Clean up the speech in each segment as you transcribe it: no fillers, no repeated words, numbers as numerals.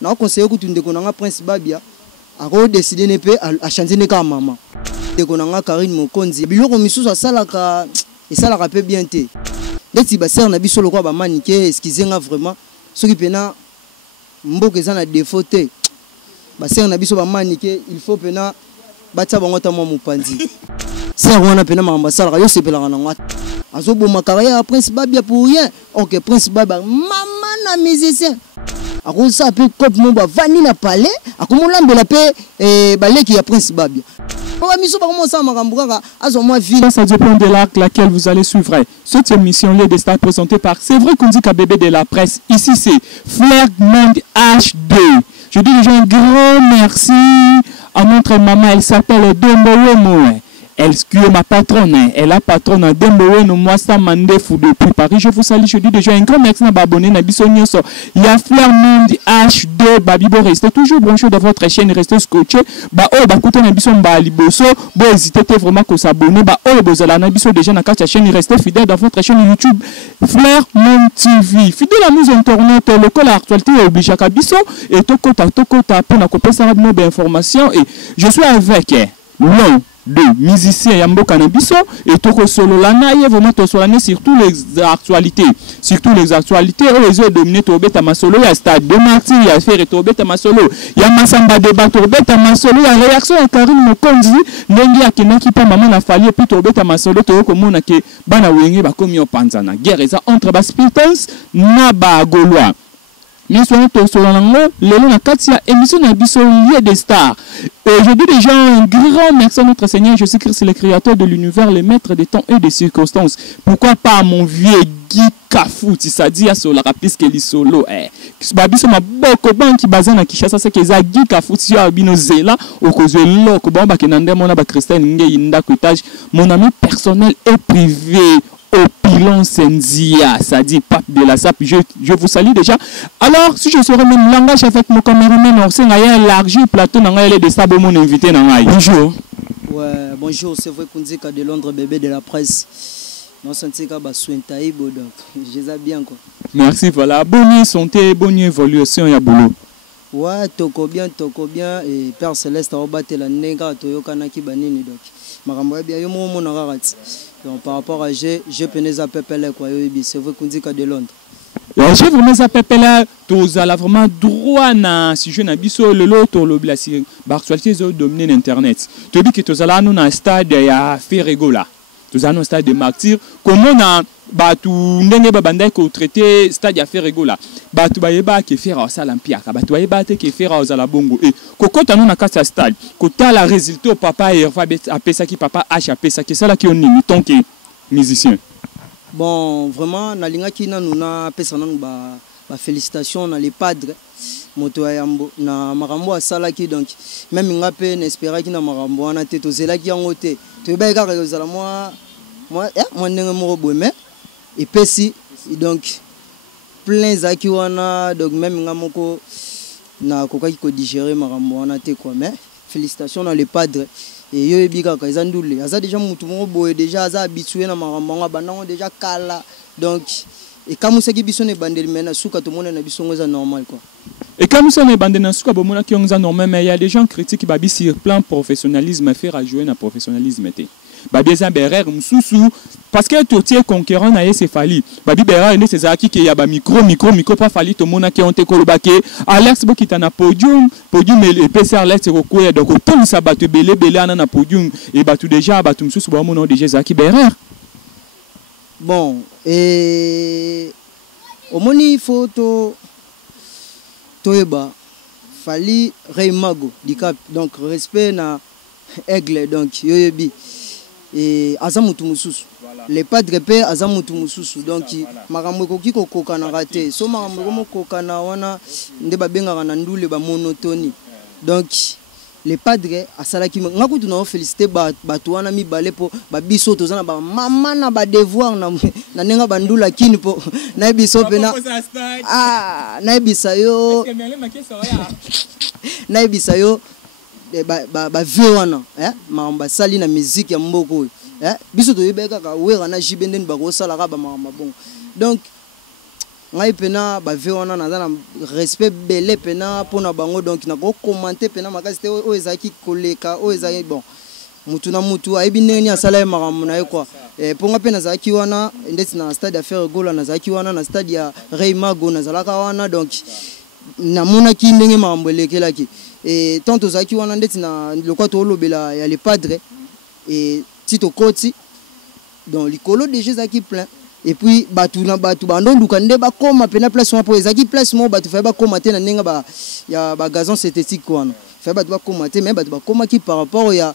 na conseiller ko tunde ko nga Prince Babia ako décider ne pe a changer ne ka maman de ko nga Karine Mokonzi biloko misusu asalaka esalaka pe bien te ndeti ba sœur na biso lokwa ba manike excusez nga vraiment soki pena mboka ezana défaut te ba sœur na biso ba manike il faut pena batia bango ta mo mupanzi sœur wana pena mamba salaka yo sepelaka na ngwa azo boma carrière Prince Babia pour rien. OK Prince Babia maman na musicien ako sa pe cop mo ba vani na palais ako mo lambela pe baleki ya Prince Babia papa miso ba comment ça makambo kaka azo moi vie ça dépend de l'arc laquelle vous allez suivre cette émission les stars présentée par c'est vrai qu'on dit qu'à bébé de la presse ici c'est Flair Monde HD. Je dis déjà un grand merci à notre maman, elle s'appelle Dembo Wemo. Elle est ma patronne, elle a patronne Dembo Wemo, moi ça mande fou depuis Paris. Je vous salue, je dis déjà un grand merci à abonné na biso nyonso. Il y a Flair Monde HD, babibo restez toujours branché dans votre chaîne, restez scotché. Ba oh ba koute na biso mba liboso, bo hésitez vraiment qu'on s'abonne. Ba oh bozala na biso déjà na carte chaîne, restez fidèle dans votre chaîne YouTube Flair Monde TV. Fidèle à nous internet, le col actualité oblige à biso et tokota pour na copier ça de information et je suis avec l'un de musiciens Yambo Canabiso et Toko Solo Lana et vraiment to solane sur toutes les actualités les yeux dominé Tobeta Masolo il y a stade de Martyr il y a faire Tobeta Masolo il y a Masamba débat Tobeta Masolo il y a réaction à Karine Mokonzi ndenge akena ki pa maman na fali et puis Tobeta Masolo to komona ke bana wenge ba komi opanzana guerre ça entre bas Spitans na ba Gaulois. Nous sommes tous sur le Katia émission Nabiso lié des stars. Je dis déjà un grand merci à notre Seigneur Jésus-Christ, le créateur de l'univers, le maître des temps et des circonstances. Pourquoi pas mon vieux Guy Kafouti, ça dit à Sola puisque il solo. Babiso ma boko banki bazana Kishasa c'est que za Guy Kafouti ya bino zela au cause de l'oko bon ba kenande mona ba Christian nge yinda kutage mon ami personnel et privé. Opilon Senzia, ça dit pape de la SAP, je vous salue déjà. Alors, si je serais même langage avec mon caméraman, on sait qu'il y a un large plateau, il y a des sables, mon invité. Bonjour. Ouais, bonjour, c'est vrai qu'on dit qu'il y a de Londres, bébé de la presse. Non, c'est un petit peu de donc je les bien quoi. Merci, voilà. Bonne santé, bonne évolution, il y a boulot. Ouais, toko bien, et Père Céleste a battu la nègre, Toyokanaki Banini, donc. Maramboya bien, yo mon narrati. Donc par rapport à je penais à Pepele quoi, c'est vrai qu'on dit qu'il y a de Londres. J'ai vraiment à Pepele, tous à la vraiment droit na si je n'abisso le lot le blasi, actualité zo dominer l'internet. Tu dis que tous à là nous na stade ya Ferrego là. Tous à nous stade de Martyr, comment na batu ndenge babanda ko traité stade ya Ferrego là. Batu bayeba ke fera sala mpiaka, batu bayeba te ke fera za la bongo et kokota nous na kasa stade. Kota la résultat papa et va apesa ki papa H apesa ki sala ki on ni tant que musicien. Bon, vraiment nalinga ki na nuna pesa nanu ba félicitations na les padres moto yambo na marambo asala ki donc même ngape n'espéra ki na marambo ana te to zela ki yango te. To ba ka ka zala moi ndenge mo boeme et pesi donc plein zaki wana donc même ngamoko na koka ki ko digérer marambo wana te quoi mais félicitations dans les padres et yo ebika ka ezandule aza déjà mutu mo boye déjà aza habitué na marambo nga banango déjà kala donc et comme ça qui biso ne bandeli mena suka to mona na biso ngoza normal quoi. Et comme ça ne bandeli na suka bomona ki ngoza normal mais il y a des gens critiquent babi sur plan professionnalisme faire à jouer na professionnalisme té. Babi za berer mususu parce que tout est conquérant na c'est fali babi berer ne c'est aki ki ya ba micro pas fali to mona ki on te kolobake Alex Bokita na podium et PC Alex ko ko donc tout ça batu belé ana na podium et batu déjà batu mususu ba mona déjà zaki berer. Bon et au moni photo toeba fali Reimago dikap donc respect na aigle donc yoyebi et azamutu mususu les padres pe azamutu mususu donc makambo koki kokoka na raté so makambo ko mokoka na wana nde babenga na ndule ba monotoni donc les padres asalaki ngakutu na féliciter batu wana mibale po babiso tozana ba mama na ba devoir na nenga bandula kini po na biso pena na bisa yo na bisa yo ba viwana mamba sali na musique ya mboko biso to yebeka ka wera na jibenden ba ko sala ka ba mama bon donc ngai pena ba ve wana naza na respect belé pena pona bango donc na ko commenter pena makasi te o ezaki koleka o ezaki bon mutu na mutu ayebi ndenge ni asala ye makambo na ye quoi mponga mpe nazalaki wana ndeti na stade ya Fer Gola nazalaki wana na stade ya Rey Mago nazalaka wana donc namonaki ndenge makambo elekelaki tant tozalaki wana ndeti na lokwa toolobela ya le padre tito koti donc likolo déjà ezalaki plein et puis batu na batu bandonduka nde bakoma pena place mo po ezalaki place mo batu fa bakoma te na ndenge ya ba gazon synthétique wana fa batu bakoma te mais batu bakomaki par rapport ya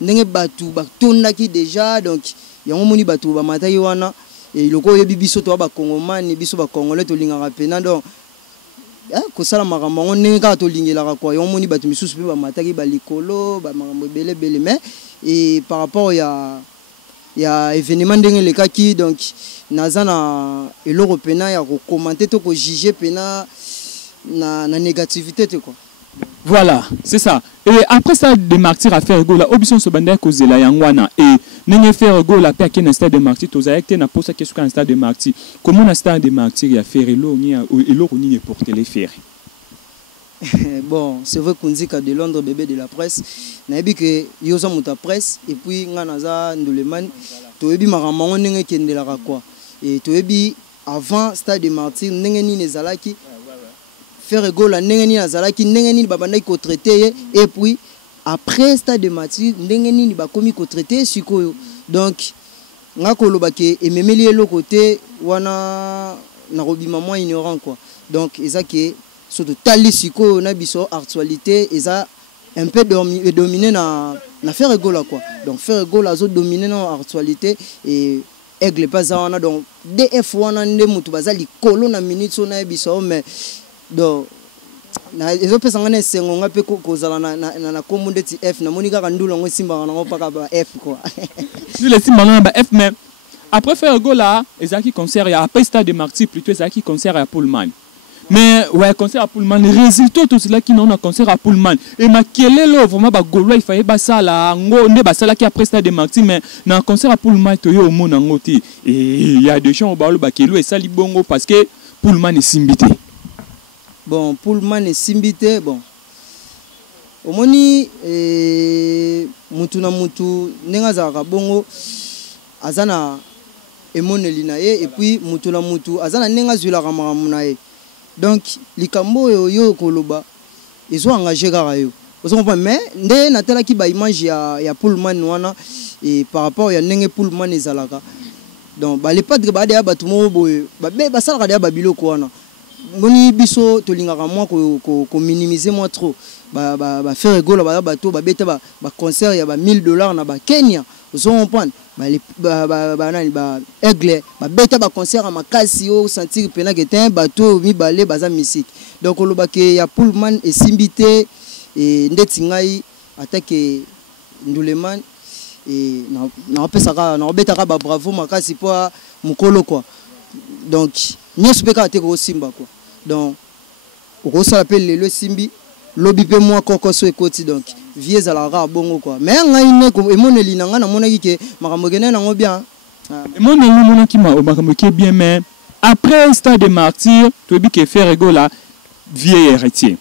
ndenge batu batondaki déjà donc yango moni batu bamataki wana loko yebi biso to ba kongomani biso ba congolais to lingaka pena donc kosala makambo ngo ndenge kaka tolingelaka kwa yango moni batu misusu mpe bamataki balikolo bamakambo ebelebele mais et par rapport ya événement ndenge lekaki donc naza na eloko pena ya kokomante to kojuge pena na négativité te quoi. Voilà, c'est ça. Et après ça, de martyrs à Fer Gola, obison se bandait cause la yangwana et n'ayez Fer Gola pe à un stade de martyrs, tous avec na posa qu'est-ce qu'un stade de martyrs. Comment un stade de martyrs y a fait et l'eau ni porter les fer. Bon, c'est vrai qu'on dit qu'à de Londres bébé de la presse, n'a dit que yosa muta presse et puis nganaza ndoleman, to ebi maramango n'enge kende la quoi. Et to ebi avant stade de martyrs n'enge ni nezalaki. Faire Gola ndenge ni azalaki ndenge ni babandaki ko traiter et puis après stade de martyr ndenge ni bakomi ko traiter sikoyo donc ngako lobake ememeli elo côté wana na robima moins ignorant quoi donc ezaki surtout tali sikoyo na biso actualité eza un peu dominé na Faire Gola quoi donc Faire Gola zo dominer na actualité et aigle pas ça wana donc DF wana nde mutu bazali kolo na minute so na biso mais donc na ezopesa ngane sengo ngape kozala na komunde ti F na monika ka ndula ngo simba ngo paka ba F quoi sur les simba ba F mais après Faire Gola ezaki concert ya après stade de martyrs plutôt ezaki concert à Pullman mais ouais concert à Pullman les résultats tout cela qui non a concert à Pullman et makelelo vraiment ba golo il fallait ba sala ngo nde ba sala qui après stade de martyrs mais na concert à Pullman to yo mona ngoti et il y a des gens ba lo ba kelo et sali bongo parce que Pullman est simbité. Bon, Pullman est simbité, bon. Omoni mutu na mutu nenga za bongo azana emoneli na ye et puis mutu na mutu azana nenga zwila kamaramu na ye. Donc likambo yo koloba ezo engagé kaka yo. Vous comprenez mais nde natala ki ba image ya Pullman wana et par rapport ya ndenge Pullman ezalaka. Donc ba les padre ba de ba tumo boye ba be ba sala ka ba biloko wana. Moni biso to lingaka moi ko minimiser moi trop ba Faire Gola ba bato ba beta ba concert ya ba $1000 na ba Kenya vous comprenez ba nani ba aigle ba beta ba concert à makasi o sentir pena que t'es un bateau mi balé baza musique donc lo ba ke ya Pullman et simbité et ndeti ngai attaque nduleman et na pesaka na beta ba bravo makasi po mukolo quoi donc nyes peka te ko simba quoi donc on s'appelle le simbi lobby pe moi koko so ekoti donc vieux à la rare bongo quoi mais ngai ne ko emoneli nanga na monaki ke makambo gene na ngo bien emoneli monaki makambo ke bien mais après stade de martyrs to bi ke Faire Gola vieux héritier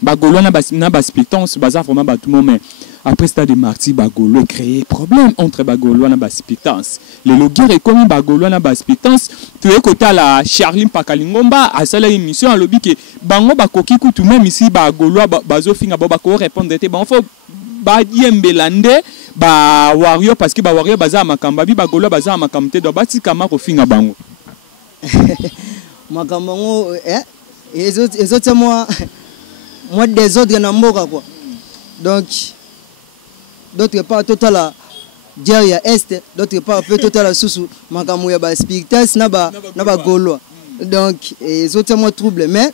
bagolo na baspectance baza vraiment ba tout moment après stade de martyrs bagolo créer problème entre bagolo na baspectance les loguer et comme bagolo na baspectance tu es côté la Charline Pakalingomba à sala émission à lobby que bango bakoki kutu même ici bagolo bazo finga bako répondre te bon faut ba diembelande ba wario parce que ba wario baza makamba bi bagolo baza makamte do batika mako finga bango makambo et les autres moi des autres na mboka quoi donc d'autre part total guerre ya est d'autre part peut total susu makambo ya ba spectacle na ba golo donc les autres moi trouble mais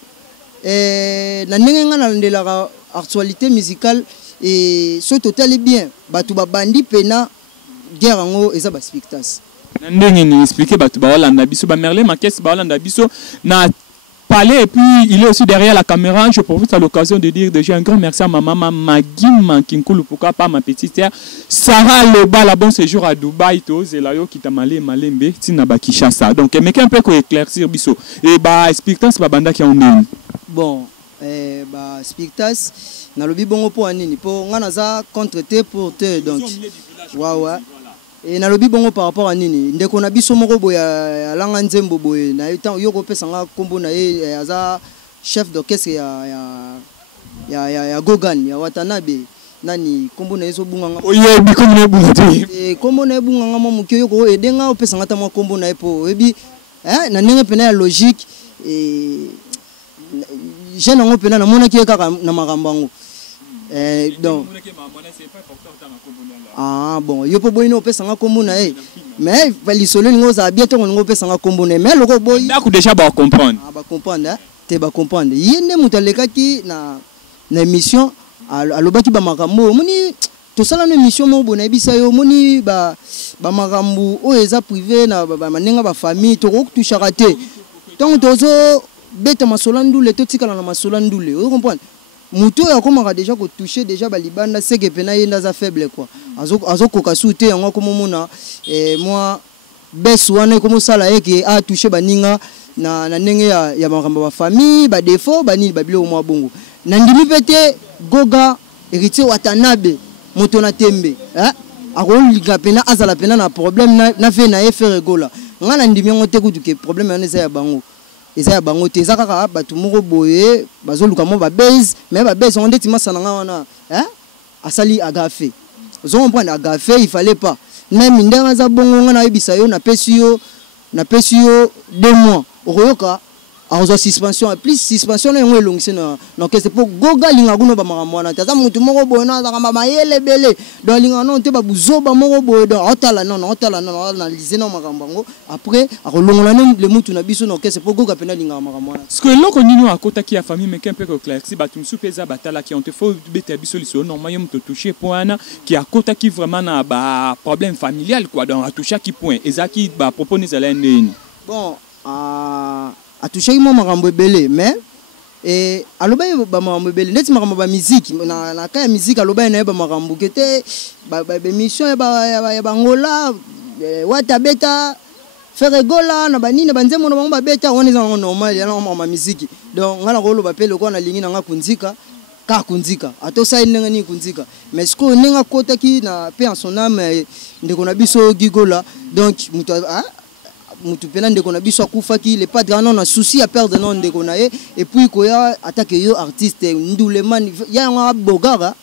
na ndenge na ndela actualité musicale et ce total est bien batu ba bandi pena guerre ngo eza ba spectacle ndenge ni expliquer batu ba Hollande biso ba Merlin Marquez ba Hollande biso na parler et puis il est aussi derrière la caméra. Je profite à l'occasion de dire déjà un grand merci à ma maman Magui Mankinkulu, pourquoi pas ma petite sœur Sarah Loba, la bon séjour à Dubaï, Zelayo qui t'a malé malembe, Tinaba Kishasa. Donc, mais qu'un peu éclaircir biso. Et bah, expectance babanda qui en est. Bon, bah, spectacle, na lobi bongo po anini, po ngana za contre te pour te, donc, ouais. Et na lobi bongo par rapport à nini, ndeko na biso moko boya alanga nzembo boye, na yoko pesa nga kombo na ye, aza chef d'orchestre ya Gogan, ya Watanabe, nani kombo na yeso bunga nga. Oye, bi kombo na bunga te. Kombo na bunga nga mo mukyo yoko edenga opesa nga ta mo kombo na epo, ebi, na ndenge pena ya logique, je n'ai pas na mona ki kaka na makambo ngo. Donc ah bon, yo po boy no pesa nga kombo na e. Mais bali solo ngo za bientôt ngo pesa nga kombo na mais loko boy. Ndako déjà ba comprendre. Ah ba comprendre, te ba comprendre. Yende mutaleka ki na émission alobaki ba makambo. Moni to sala na émission mo bona bisa yo moni ba makambo o eza privé na ba manenga ba famille to ko toucha raté. Donc tozo beta masolandule to tikala na masolandule. Vous comprenez? Muto ya komaka déjà ko toucher déjà ba libanda c'est que pena yenda za faible quoi. Azo koka soute yango ko mona moi besu wana ko mosala yeke a toucher baninga na ndenge ya makambo ba famille ba défaut ba nini ba bilo mo bongo. Na ndimi pete Goga héritier Watanabe moto na tembe akolika pena azala pena na problème na fe na faire gola. Ngana ndimi ngo te kutuke problème ya neza ya bango. Eza bango te eza kaka batu moko boye bazoluka mo ba base mais ba base on ndeti masana nga wana asali agafe zo comprendre agafe il fallait pas même ndanga za bongo nga na yebisa yo na pesi yo 2 mois okoyoka azo suspension plus suspension na ngo elongise na que c'est pour Goga linga kuno ba makambo wana taza mutu moko boye na za kamba mayele bele donc linga non te ba buzoba moko boye donc otala non na lise na makambo ngo après akolongola le mutu na biso na que c'est pour Goga pena linga makambo wana ce que loko nino akota ki ya famille mais qu'un peu éclairci batu msupeza batala qui on te faut beta biso liso normalement yom te toucher point qui akota ki vraiment na ba problème familial quoi donc a toucher qui point ezaki ba proposer za ndeni bon a touché mo makambo ebele mais aloba ba makambo ebele neti makambo ba musique na ka ya musique aloba na ba makambo kete ba émission ya ba ngola wata beta faire gola na banini banzemo na ba beta on est normal ya na ma musique donc ngana ko loba pele ko na lingi na nga kunzika ka kunzika atosa inenga ni kunzika mais ce ko nenga kota ki na pe en son âme ndeko na biso gigola donc mutu pena ndeko na biso akufaki le padre non na souci à perdre non ndeko na ye et puis ko ya attaque yo artiste Nduleman ya nga Bogara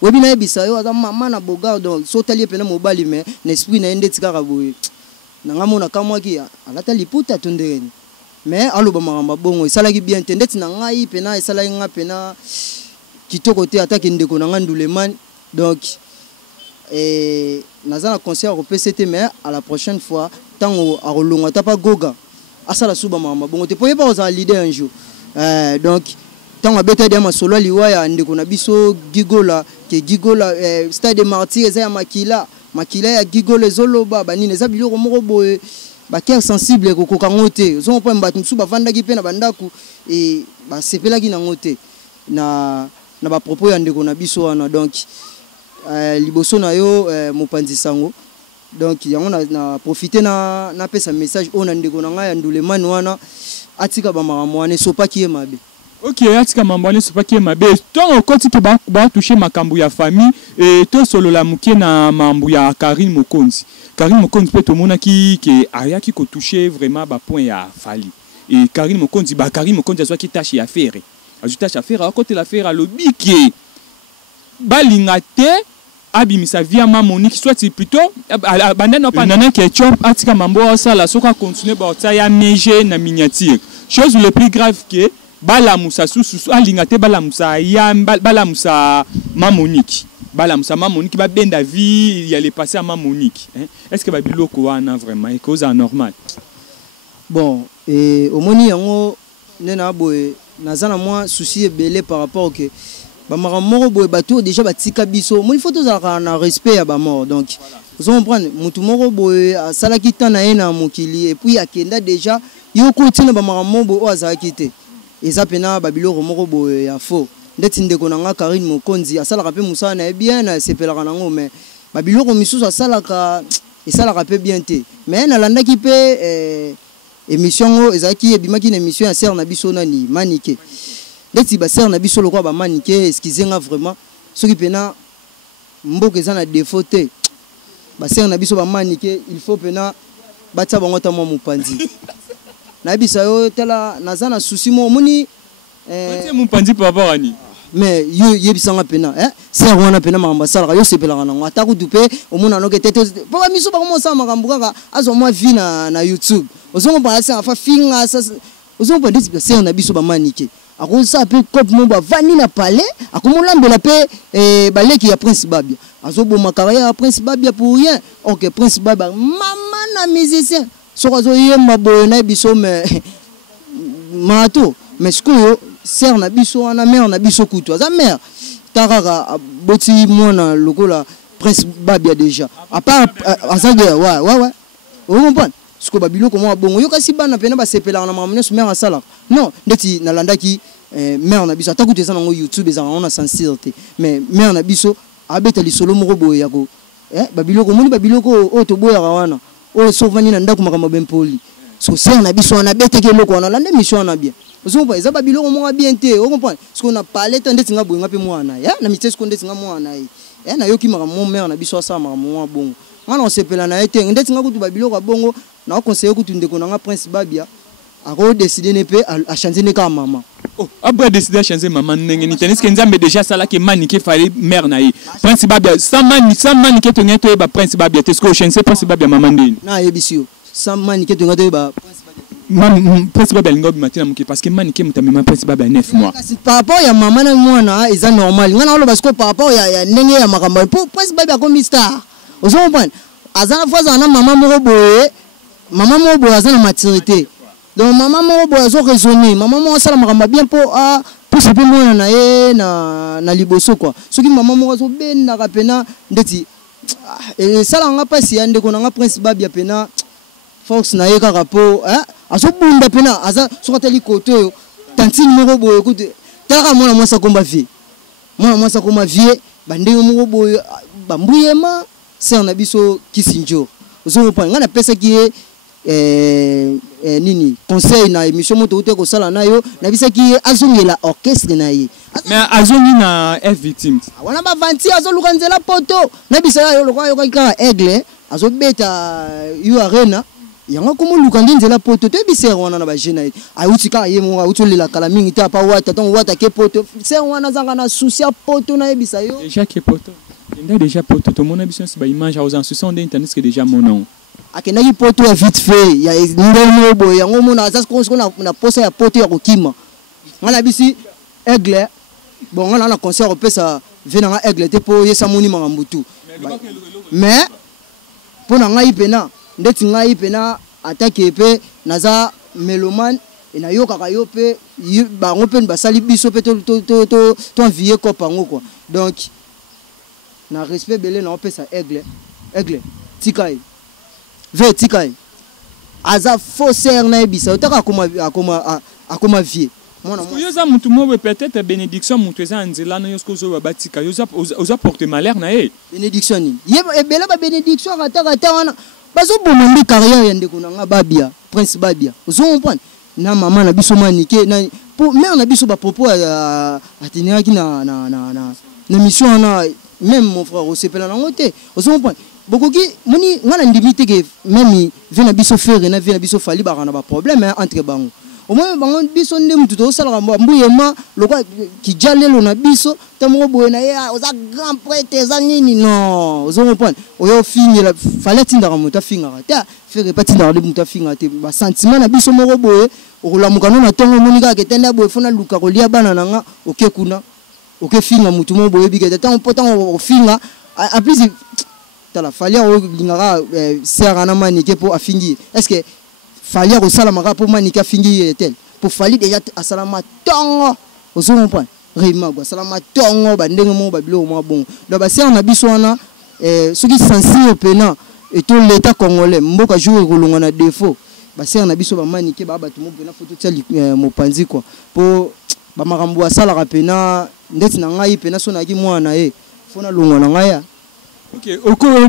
webi na yebisa yo aza mama na Bogara donc so tali pena mobali mais l'esprit na ende tikaka boye na ngamona kamwaki alata liputa tondeni mais aloba makamba bongo esalaki bien tendeti na ngai pena esalaki nga pena kitoko te attaque ndeko na nga Nduleman donc naza na conseil au PCT mais à la prochaine fois tango a rolonga tapa Goga asala suba mama bongo te poye pas aux leader un jour donc tango beta de ma solo liwaya ndeko na biso gigola ke gigola stade martyr eza ya makila ya gigola zoloba banine za biloko moko boye ba cœur sensible ko kangote zo mpo mbatu suba vanda ki pena bandaku et ba sepela ki na ngote na ba propos ya ndeko na biso wana donc liboso na yo mopanzi sango donc yango na profiter na pesa message on ndeko na ngai Nduleman wana atika ba makambo wana sopaki ye mabe OK atika mambo wana sopaki ye mabe to koti ke ba toucher makambo ya famille et to solo la mukie na mambo ya Karine Mokonzi pe to mona ki ke ayaki ko toucher vraiment ba point ya fali et Karine Mokonzi azwa ki tâche ya faire ajuta faire à côté la faire à lobiki balingate abimisa via Monique soit plutôt bandana pas nana ketchup atika mambo ça la soka continuer ba ya neige na miniature chose le plus grave que balamusa susu alingate balamusa ya balamusa Monique ba benda vie il y a les passer à Monique est-ce que ba biloko wana vraiment est cause anormal bon et au moni yango nena boye nazana moi souci ebele par rapport que ba makambo boye bato déjà batika biso moi il faut tozala na respect ya ba mort donc vous comprenez mutu moko boye asala kitana ena mokili et puis akenda déjà yo kotina ba makambo boye o azala kité eza pena babiloko moko boye ya faux ndeti ndeko na nga Karine Mokonzi asalaka pe musala na bien na sepelaka nango mais babiloko misusu asalaka esalaka pe bien te mais nalandaki pe émission ezaki ebimaki na émission ya sœur na biso nani Manike ndeti ba sœur na biso lokwa ba Manike excusez-nga vraiment soki pena mboka eza na défaut te ba sœur na biso ba Manike il faut pena batia bango ta mwa mopanzi na bisa yo tala naza na souci mo moni batia mopanzi par rapport à ni mais yo yebisanga pena sœur wana pena mamba sala yo sepelaka nango atako dupe omona noke tete po ba miso ba mo sa makambu kaka azo mwa vi na YouTube ozongo ba sa fa finga sa ozongo ba ndisi ba sœur na biso ba Manike akosa pe cop mo ba vani na palais akomolambela pe baleki ya Prince Babia azoboma carrière ya Prince Babia pour rien OK Prince Babia mama na musicien soko zo yemba boye na biso mais mato mais sikoyo sœur na biso wana mère na biso kutu aza mère takaka boti mwana lokola Prince Babia déjà à part azage ouais vous comprenez ce que babilo comment bongo yo kasi bana pena ba sepela na mamanyo mère asala non ndeti nalandaki mère na biso atakuti eza nango YouTube eza on a sensibilité mais mère na biso abeta lisolo moko boye yako babiloko moni babiloko o to boya wana o sovani na ndako makamba bempoli so sœur na biso na beteke loko wana lande mission na bien ozo pa eza babiloko moko bien te o comprendre ce qu'on a parlé tant ndeti nga boye nga pe mwana ya na mitese ko ndeti nga mwana na yoki makamba mère na biso asa makamba bongo ngana on sepela na ete ndeti nga kutu babiloko bongo na conseiller kutu ndeko na nga Prince Babia ako décider ne pe a changer ne ka maman oh après décider à changer maman ndenge ni tennis que nzambe déjà sala ke Manike fallait mère na ye Prince Babia sans Manike to ngeto ba Prince Babia est-ce que changer Prince Babia maman ndeni na yebisio sans Manike to ngeto ba Prince Babia Prince Babia ngobi matina muke parce que Manike mutamema Prince Babia 9 mois par rapport ya maman na mwana eza normal ngana olo parce que par rapport ya ndenge ya makambo pour Prince Babia comme star ozo comprendre azana fois na maman moko boye azana maturité donc maman moko boye azo raisonner maman moko sala makambo bien pour se pe mona na ye na liboso quoi soki maman moko azo benda ka pena ndeti sala nga pasi ya ndeko na nga Prince Babia pena force na ye kaka po azo bunda pena aza sokateli koto yo tantine moko boye écoute tala mona mwasa komba vie bandenge moko boye bambuyema sœur na biso Kisinjo ozo pa nga na pesa ki nini conseil na émission moto ute ko sala na yo na bisa ki azongela orchestre na ye mais azongi na F victime wana ba vanti azo lukanzela poto na bisa yo lokwa yo ka aigle azo beta yo arena yango komo lukandi nzela poto te bisa wana na ba jeune ayuti ka ye mo ayuti lela kala mingi ta pa wata ton wata ke poto c'est wana zanga na souci poto na bisa yo déjà ke poto déjà poto to mona biso ba image aux en souci on est internet que déjà mon nom akenaki poto ya vite fait ya ndemo boye yango mona aza ko na posa ya poto ya kokima ngana bisi aigle bon ngana na concert opesa vena nga aigle te po yesa moni mangambutu mais pona ngai pena ndeti ngai pena atake pe naza meloman et na yoka ka yo pe bango pe basali biso pe to envier ko pango quoi donc na respect belé na opesa aigle tikai vertical aza faussaire na ebisa otaka akoma vie mona yoza mutu mo peut-être bénédiction mutu eza nzela na yosko zo batika yoza porter malheur na ye bénédiction ni ye ebela ba bénédiction kata wana bazo bomandi carrière ya ndeko na nga Babia Prince Babia ozo comprendre na maman na biso Manike na pour mère na biso ba propos ateniraki na mission na même mon frère osepela na ngote ozo comprendre bokoki moni ngana ndimite ke même vena biso faire na vena biso fali ba kana ba problème entre bango au moins bango biso ndem tuto sala mbuyema lokwa kijalelo na biso tamo boye na ya oza grand prêtre za nini non ozo comprendre oyo finira fallait tinda kamuta finga ta faire pas tinda le muta finga te ba sentiment na biso moko boye okulamuka no na tongo moni ka ketenda boye fona luka kolia bana nanga okekuna okefinga mutu mo boye bigeta tant potant ofinga en plus tala falia o lingara sera na Manike po afingi est-ce que falia ko sala maka po Manike afingi tel pour fali déjà asalama tongo ozo comprendre rima go asalama tongo ba ndenge mo ba bilo mo bon do ba sera na biso wana ce qui sensible pena et tout l'état congolais mboka jouer kolonga na défaut basere na biso bamanike babatu mo pena photo tia mopanzi quoi po bamakambo asalaka pena ndeti na ngai pena so naki mwana fona longwa na ngai. Ok, au cours le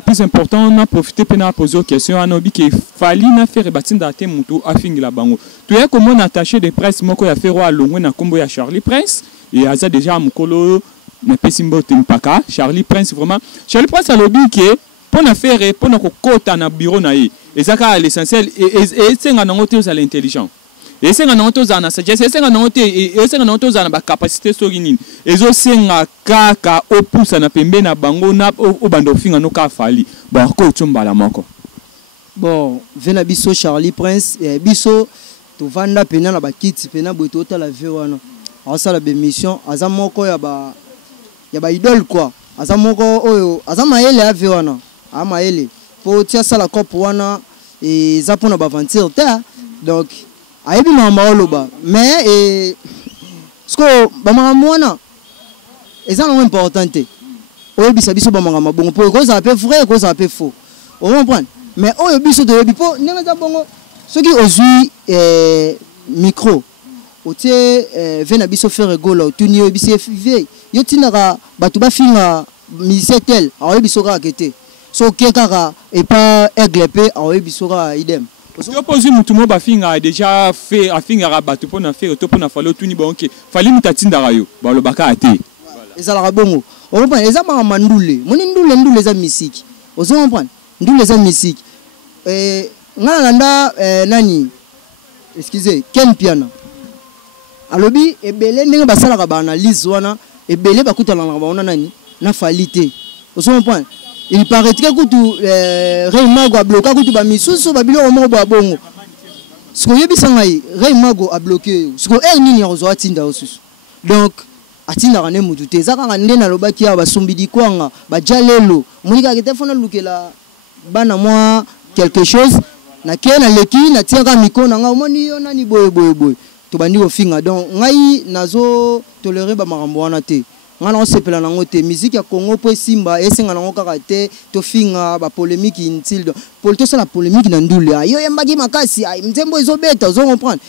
plus important, on a profité pour poser une question à Nobi qui fallait na faire batin date mutu afingi la bango. Tu es comment attaché de presse moko ya faire wa longo na kombo ya Charlie Prince et aza déjà mukolo na pesimbo timpaka Charlie Prince vraiment. Charlie Prince a lobby qui pour na faire pour na kokota na bureau na ye. Ezaka l'essentiel et senga nangote aux l'intelligent. Et senga nangote aux na sagesse, et senga nangote aux na ba capacité soginini. Ezo senga kaka opusa na pembe na bango na o bando finga no ka fali. Ba ko tsombala moko. Bon, vena biso Charlie Prince et biso to vanda pena na ba kits pena boto ta la vie wana. Asa la mission aza moko ya ba idole quoi. Aza moko oyo aza maele ya vie wana. Amaele po tia sala cop wana et za pona ba aventure ta. Donc ayebi mama oloba mais sko ba mama wana eza na importante. Oyebi sa biso ba mama bongo po ko za pe vrai ko za pe faux. On comprend. Mais oyo biso de yebi po ndenge za bongo soki ozui micro otie vena biso faire golo tuni yo biso vie yo tinaka batu ba finga misetel ayo biso ka kete so kekaka et pas aigle pe ayo biso ka idem. Tu as posé mutu mo ba finga déjà fait a finga batu pona faire to pona falo tuni bonke fali mutatinda rayo ba lo baka ate ezala bongo on comprend eza ba mandule moni ndule za musique ozo comprendre ndule za musique ngana landa nani excusez Ken Piana alobi ebele ndenge basala ka ba analyse wana ebele bakutana na baona nani na falite ozo comprendre. Il paraîtrait que tout Reimago a bloqué tout ba misusu ba bilo mo ba bongo ce que yebi sangai Reimago a bloqué ce que nini yazo atinda osusu donc atinda kana mutu te zaka ngande na lobaki ya basumbidi kwanga ba jalelo monika ke telefone lukela bana moi quelque chose na kena leki na tiaka mikona nga omoni yo nani boy to bandi ofinga donc ngai nazo tolérer ba makambo wana te. Ngana osepela nango te musique ya Congo po simba esenga nango kaka te to finga ba polémique inutile pour to sala polémique na ndule yo yembaki makasi mzembo ezobeta zo comprendre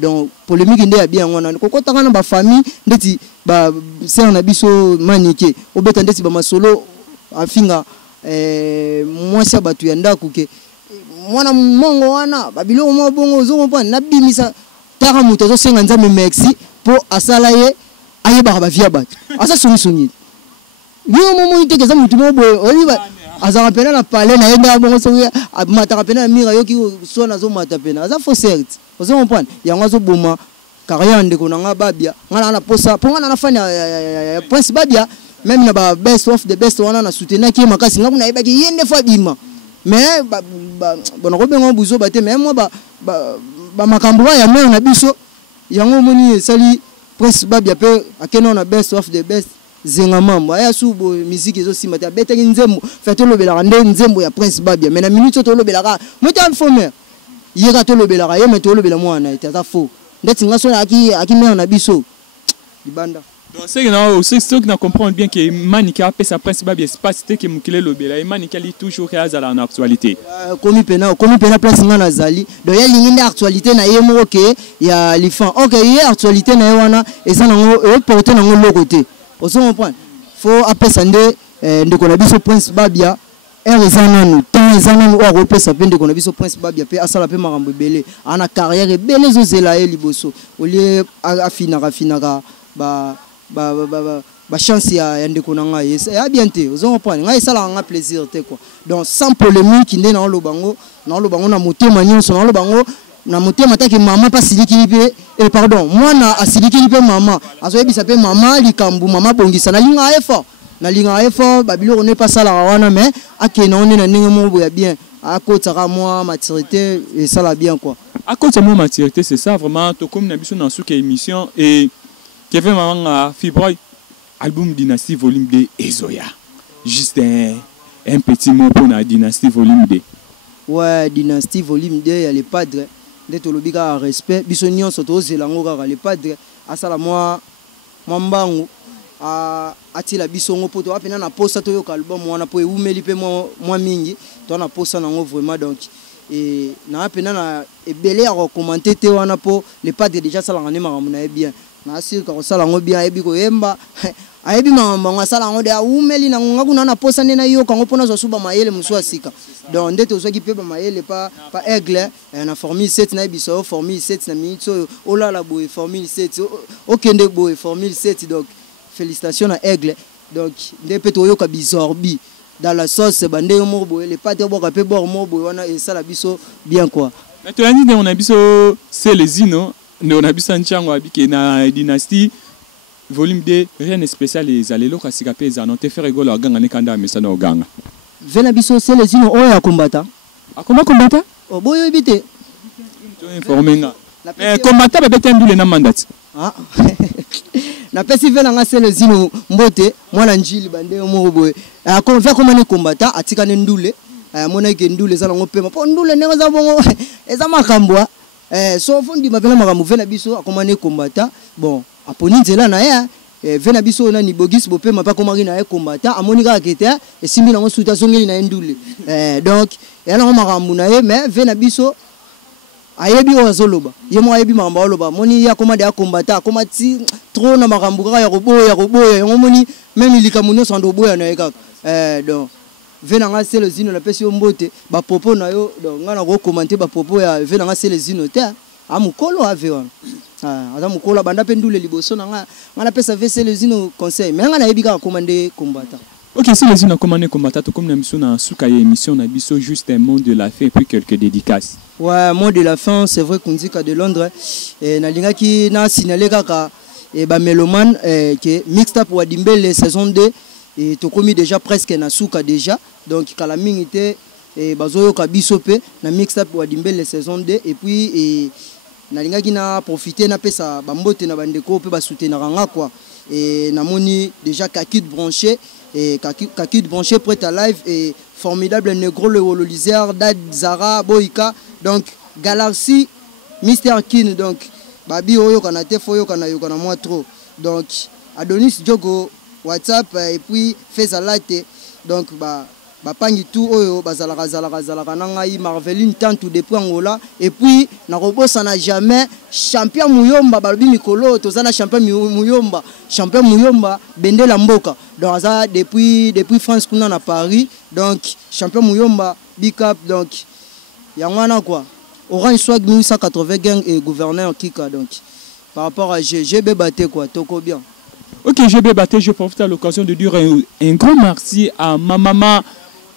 donc polémique nde ya bien ngona kokota kana ba famille ndeti ba ser na biso manike obeta ndeti ba masolo afinga mwasi batu ya ndaku ke mwana mongo wana babilo mo bongo zo comprendre na bimisa taka muto zo senga nzambe merci po asala ye ayeba ba via bat asa soni yo momo iteke za mutu mo boy oliba azaka pena na palais na yenda bongo so mataka pena na mira yoki so na zo mata pena aza faux certes ozo comprendre yango zo boma carrière ndeko na nga babia ngana na posa po ngana na fanya Prince Babia même na ba best of the best wana na soutenir ki makasi ngaku na yebaki yende fa bima mais bona ko bengo buzo bate mais moi ba makambo ya mère na biso yango moni sali Prince Babia pe akeno na best of the best zenga mambo aya subo musique ezo simata betaki nzembo fait lobela nde nzembo ya Prince Babia mais na minute to lobela ka moto informer yeka to lobela ka ye meto lobela mwana ete ata faux ndeti ngaso aki mère na biso libanda. Donc c'est ceux qui ne comprennent bien que Manika a sa Prince Babia c'est pas c'était que mukile lobela et Manika li toujours réazala en actualité komi pena place ngana zali do ya lingi actualité na ye mo ke ya lifan OK ye actualité na ye wana eza nango porter nango le côté oso comprendre faut apesa nde ndeko na biso Prince Babia ezananu tant ezananu o repesa pe ndeko na biso Prince Babia pe asala pe makambo belé ana carrière belé zo zela ye liboso olie afinaka ba chance ya ndeko na ngai ya bien te ozo comprendre ngai sala nga plaisir te quoi donc sans polémique ndé na lobango na motema nyonso na lobango na motema taki mama pa siliki pe pardon moi na asiliki pe mama azo yebisa pe mama likambu mama bongisa na linga effort babilo on est pas sala wana mais akena on est na ndenge mo ya bien akotaka moi maturité et ça la bien quoi akotaka moi maturité c'est ça vraiment to comme na biso na souka émission et Kevin Mamanga Fibroy album Dynasty volume 2 Ezoya. Juste un petit mot pour la Dynasty volume 2. Ouais, Dynasty volume 2 il y a les padres de tolobika respect bisonnion soto zelango kaka les padres asala moi mbangu atila bisongo poto apena na posa to yo album wana po eumeli pe moi mingi to na posa nango vraiment donc et na pena na ebele à recommander te wana po les pas déjà ça la ngane makambo na bien na asir ka sala ngo bien ebi ko yemba ayebi makambo ngasala ngo de umeli na ngaku na posa nena yo kango pona zo suba mayele musu asika donc ndete ozoki pe ba mayele pa aigle na formule 7 na biso formule 7 na minute o la boy formule 7 okende boy formule 7 donc félicitations à aigle donc ndete to yo ka bizorbi dans la sauce bande yo morbo les pâtes yo boka pe bor morbo wana et ça la biso bien quoi maintenant on a biso c'est les zino on a biso nchango abiki na dynastie volume 2 rien de spécial les alelo kasika pe za non te faire rigolo aganga ne kanda mesana oganga vena biso c'est les zino o ya combattant akoma combattant o boyo ebite to informer nga mais combattant bebe tendule na mandat ah na pesi vena nga c'est les zino mbote mwana njili bande yo morbo a ko fa comment ne combattant atika ne ndule mona ke ndule za ngo pema po ndule ne za bongo eza makambo so fondi mavela makambo vena biso akoma ne combattant bon aponi nzela na ya vena biso na ni bogis bo pema pa komari na ya combattant amoni ka kete et simbi na ngo suta zongeli na ndule donc yana ngo makambo na ye mais vena biso ayebi o zoloba yemo ayebi makambo oloba moni ya koma de ya combattant koma ti trop na makambo ka ya roboya ngo moni même likamuno sando boya na ye kaka donc vena nga c'est le zino la pesi mbote ba popo na yo donc nga na ko commenter ba popo ya vena nga c'est le zino te amukolo ave wana aza mukolo banda pe ndule liboso na nga na pesa c'est le zino conseil mais nga na yebika commander combattant. OK, si les zino a commandé combattant comme na biso na suka ya émission na biso juste un mot de la fin et puis quelques dédicaces. Ouais, mot de la fin, c'est vrai qu'on dit qu'à de Londres et na linga ki na signaler kaka et ba meloman que mixed up Wadimbele saison 2 et to commis déjà presque na suka déjà donc kala mingité et bazoyo ka bisope na mixed up Wadimbele saison 2 et puis et na linga ki na profiter na pesa ba mbote na bandeko pe ba soutenir nga quoi et na moni déjà Kakid branché et Kakid branché prêt à live et formidable négro le Wololizer Dad Zara Boika donc Galaxy Mr Kin donc babi oyo kana te foyo kana yo kana moi trop donc Adonis Diogo WhatsApp et puis Fezalate donc ba pangi tout oyo bazalaka nanga Marveline Tantou depuis Angola et puis na robosa na jamais champion Muyomba balobi mikolo tozana champion Muyomba bendela mboka donc ça depuis France kuna na Paris donc champion Muyomba big up donc yangwana quoi Orange Swag 1880 gang et gouverneur Kika donc par rapport à GB Baté quoi toko bien. OK, GB Baté, je profite à l'occasion de dire un grand merci à ma maman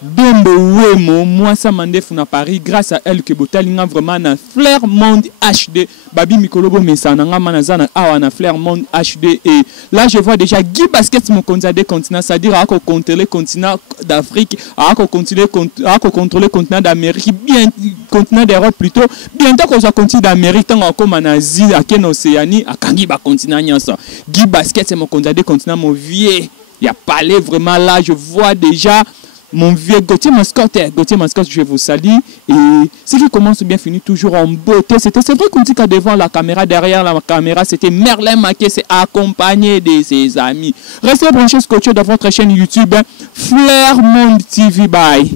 Bembo Wemo, moi ça mandef na Paris grâce à elle que botalinga vraiment na Flair Monde HD Babi Mikolobo Mesana manazana awa na Flair Monde HD et là je vois déjà Guy Basket mon continent des continents c'est-à-dire à contrôler le continent d'Afrique à contrôler le continent d'Amérique bien continent d'Europe plutôt bientôt qu'on soit continent d'Amérique tant comme en Asie à Ken Océanie à Kangi ba continent nyasa Guy Basket c'est mon continent des continents mon vieux il y a parlé vraiment là je vois déjà mon vieux Gauthier Mascotte, je vous salue. Et ce qui commence bien finit toujours en beauté. C'est vrai qu'on dit qu'à devant la caméra, derrière la caméra, c'était Merlin Maquet, c'est accompagné de ses amis. Restez branchés scotchés dans votre chaîne YouTube Flair Monde TV. Bye.